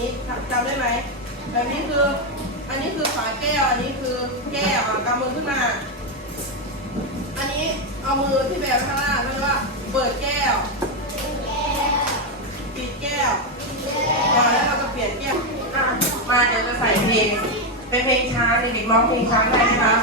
นี้จำได้ไหม แบบนี้คือ อันนี้คือฝาแก้ว อันนี้คือแก้วกำมือขึ้นมา อันนี้เอามือที่แบบข้างล่างเรียกว่า เปิดแก้ว ปิดแก้วแล้วเราก็เปลี่ยนแก้ว มาเดี๋ยวจะใส่เพลง เป็นเพลงช้าเด็กๆร้องเพลงช้าได้ไหมคะ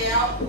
é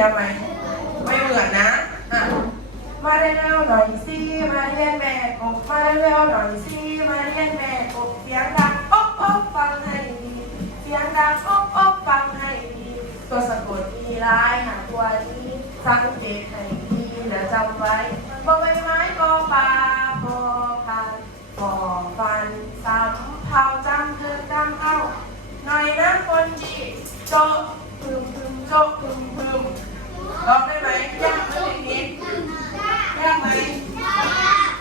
ไม่เหมือนนะอะมาเร็วๆหน่อยสิมาเรียนแม่กบมาเร็วๆหน่อยสิมาเรียนแม่กบเสียงดังอ๊อบอ๊อบฟังให้ดีเสียงดังอ๊อบอ๊อบฟังให้ดีตัวสะกดมีลายหาตัวนี้สังเกตให้ดีแล้วจำไว้บอใบไม้กอปลาพอพันพอฟันสำเภาจำเธอจำเอาหน่อยนะคนดีโจ๊ะพึมพึมโจ๊ะพึมพึม ร้องได้ไหมยากไหมเพลงนี้ยากไหม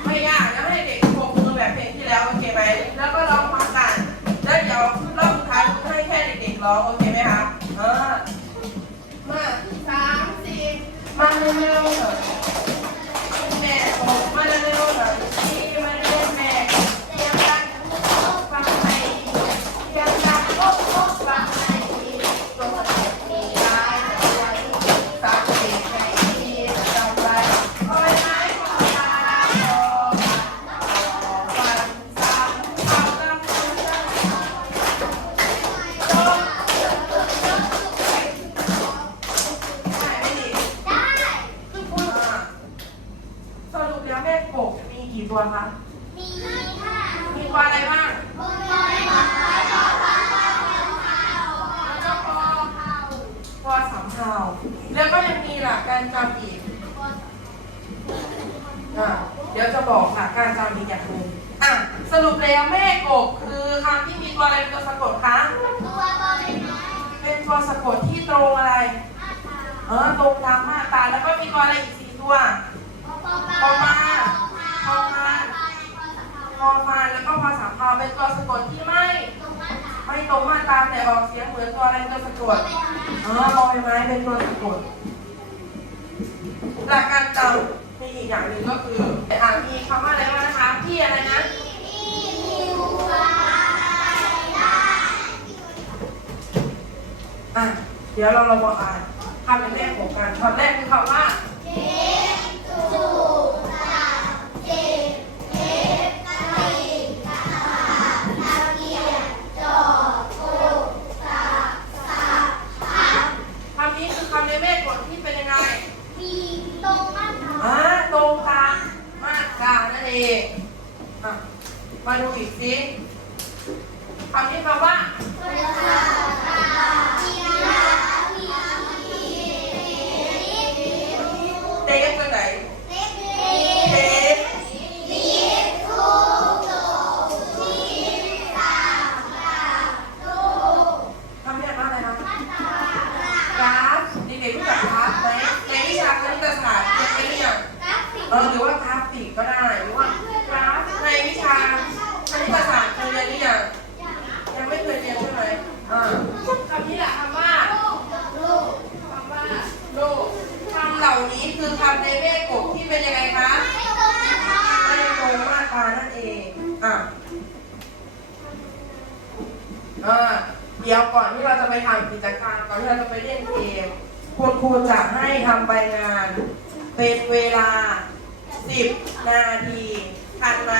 ไม่ยากนะให้เด็กโชว์มือแบบเพลงที่แล้วโอเคไหมแล้วก็ร้องพร้อมกันแล้วเดี๋ยวรอบสุดท้ายให้แค่เด็กๆร้องโอเคไหมคะเออมาสามสี่มาเร็ว ตัวคะมีตัวอะไรบ้างแล้วก็ปอปอสามเทาแล้วก็ยังมีหลักการจำอีกอะเดี๋ยวจะบอกค่ะการจำอีกอย่างหนึ่งอะสรุปแล้วแม่กบคือคำที่มีตัวอะไรเป็นตัวสะกดคะเป็นตัวสะกดที่ตรงอะไรเออตรงตามมาตราแล้วก็มีตัวอะไรอีกสี่ตัวพอมาพ อมาพอมาแล้วก็พอสามพาเป็นตัวสะกดที่ไม่ ไม่ตรงมาตราแต่ออกเสียงเหมือนตัวอะไรตัวสะกดเออมอใบไม้เป็นตัวสะกดหลักการจำมีอีกอย่างหนึ่งก็คืออ่ามีคำว่าอะไรบ้างนะคะพี่อะไรนะอะเดี๋ยวเราเรามาอ่านคำแรกของกันคำแรกคือคำว่า เองอะมาดูอีกสิคำนี้คำว่าเตฟตัวไหนเทฟคำนี้ว่าอะไรนะกราฟเด็กรู้จักกราฟไหมในวิชาคณิตศาสตร์เรียนไปหรือยังเออหรือว่ากราฟิกก็ได้หรือว่ากราฟในวิชาคณิตศาสตร์เคยเรียนหรือยังยังไม่เคยเรียนใช่ไหมอ่าคำนี้แหละคำว่า คำว่าโลกคำเหล่านี้ คือคำในเมฆกบที่เป็นยังไงคะไม่ตรงมาตรานั่นเองอะอ่าเดี๋ยวก่อนที่เราจะไปทำกิจกรรมก่อนที่เราจะไปเล่นเกมคุณครูจะให้ทำใบงานเป็นเวลา 10 นาทีทันไหม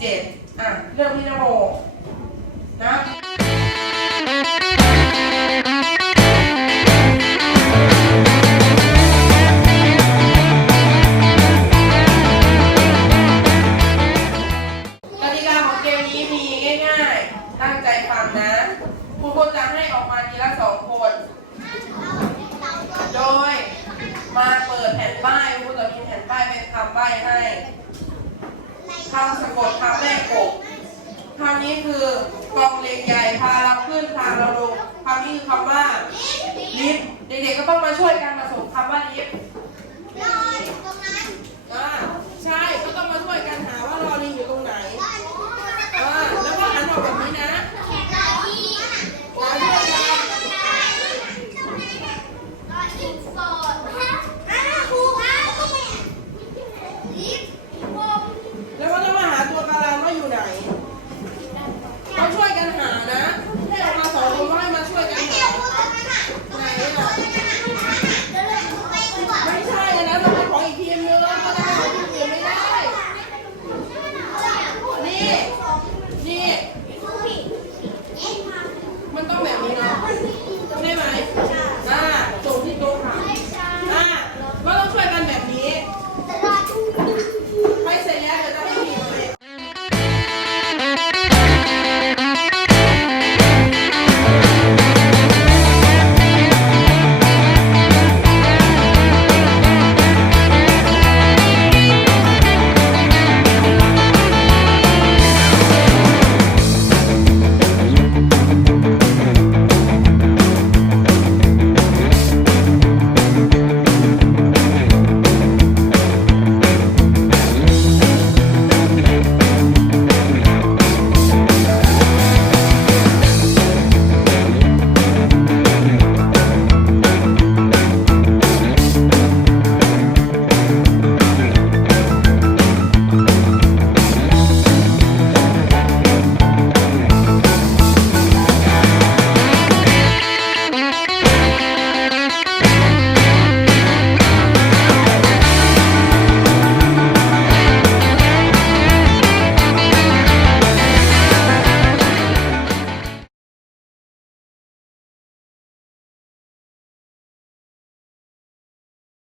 เจ็ด นี้คือกองเล็กใหญ่พาเราขึ้นพาเราลงคำนี้คือคำว่าลิฟต์เด็กๆก็ต้องมาช่วยกันผสมคำว่าลิฟต์อ่าใช่ก็ต้องมาช่วยกันหาว่ารอลิงอยู่ตรงไหนอ่าแล้วก็หันออกแบบนี้